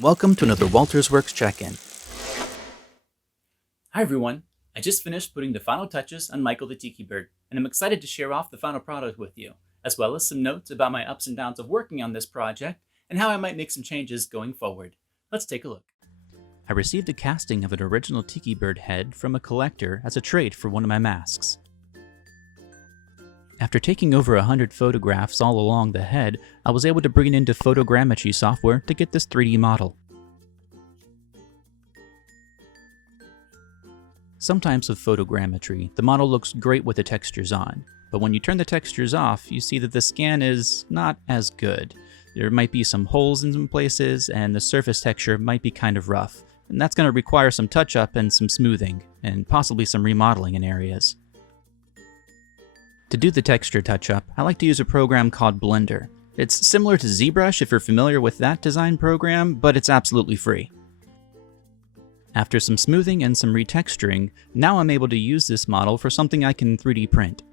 Welcome to another Waltersworx check-in. Hi everyone! I just finished putting the final touches on Michael the Tiki Bird, and I'm excited to share off the final product with you, as well as some notes about my ups and downs of working on this project and how I might make some changes going forward. Let's take a look. I received a casting of an original Tiki Bird head from a collector as a trade for one of my masks. After taking over 100 photographs all along the head, I was able to bring it into Photogrammetry software to get this 3D model. Sometimes with Photogrammetry, the model looks great with the textures on, but when you turn the textures off, you see that the scan is not as good. There might be some holes in some places, and the surface texture might be kind of rough, and that's going to require some touch-up and some smoothing, and possibly some remodeling in areas. To do the texture touch-up, I like to use a program called Blender. It's similar to ZBrush if you're familiar with that design program, but it's absolutely free. After some smoothing and some retexturing, now I'm able to use this model for something I can 3D print.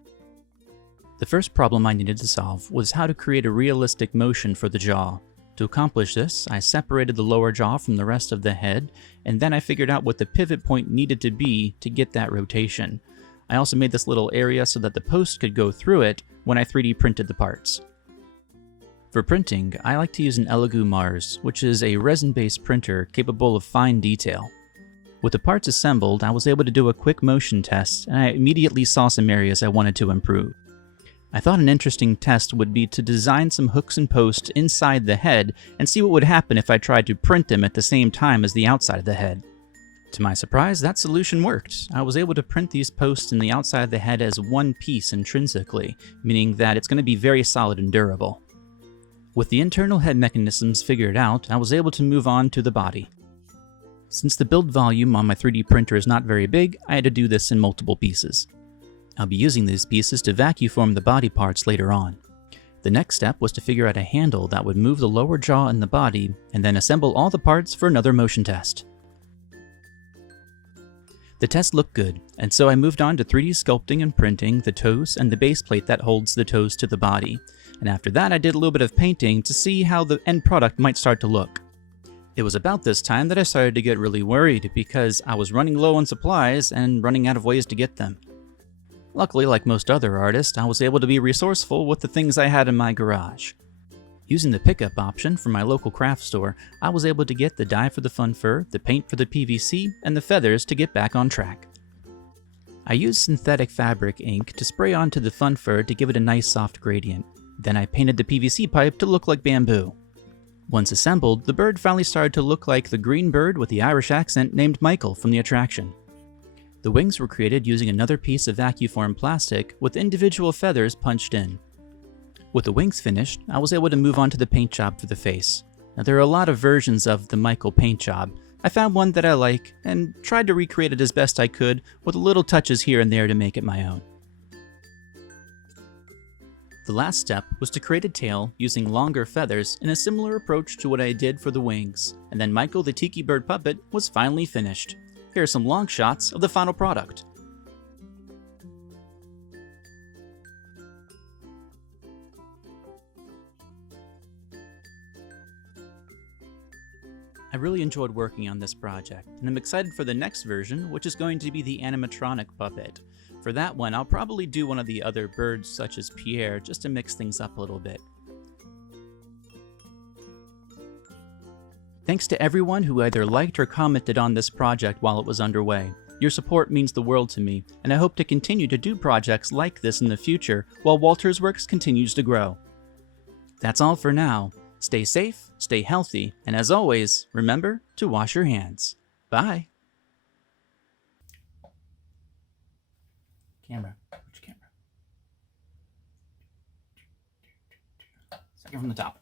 The first problem I needed to solve was how to create a realistic motion for the jaw. To accomplish this, I separated the lower jaw from the rest of the head, and then I figured out what the pivot point needed to be to get that rotation. I also made this little area so that the post could go through it when I 3D printed the parts. For printing, I like to use an Elegoo Mars, which is a resin-based printer capable of fine detail. With the parts assembled, I was able to do a quick motion test, and I immediately saw some areas I wanted to improve. I thought an interesting test would be to design some hooks and posts inside the head and see what would happen if I tried to print them at the same time as the outside of the head. To my surprise, that solution worked. I was able to print these posts in the outside of the head as one piece intrinsically, meaning that it's going to be very solid and durable. With the internal head mechanisms figured out, I was able to move on to the body. Since the build volume on my 3D printer is not very big, I had to do this in multiple pieces. I'll be using these pieces to vacuum form the body parts later on. The next step was to figure out a handle that would move the lower jaw and the body, and then assemble all the parts for another motion test. The test looked good, and so I moved on to 3D sculpting and printing the toes and the base plate that holds the toes to the body. And after that I did a little bit of painting to see how the end product might start to look. It was about this time that I started to get really worried because I was running low on supplies and running out of ways to get them. Luckily, like most other artists, I was able to be resourceful with the things I had in my garage. Using the pickup option from my local craft store, I was able to get the dye for the fun fur, the paint for the PVC, and the feathers to get back on track. I used synthetic fabric ink to spray onto the fun fur to give it a nice soft gradient. Then I painted the PVC pipe to look like bamboo. Once assembled, the bird finally started to look like the green bird with the Irish accent named Michael from the attraction. The wings were created using another piece of vacuum-formed plastic with individual feathers punched in. With the wings finished, I was able to move on to the paint job for the face. Now there are a lot of versions of the Michael paint job. I found one that I like and tried to recreate it as best I could with little touches here and there to make it my own. The last step was to create a tail using longer feathers in a similar approach to what I did for the wings, and then Michael the Tiki Bird puppet was finally finished. Here are some long shots of the final product. I really enjoyed working on this project, and I'm excited for the next version, which is going to be the animatronic puppet. For that one, I'll probably do one of the other birds such as Pierre, just to mix things up a little bit. Thanks to everyone who either liked or commented on this project while it was underway. Your support means the world to me, and I hope to continue to do projects like this in the future while Waltersworx continues to grow. That's all for now. Stay safe, stay healthy, and as always, remember to wash your hands. Bye! Camera. Which camera? Second from the top.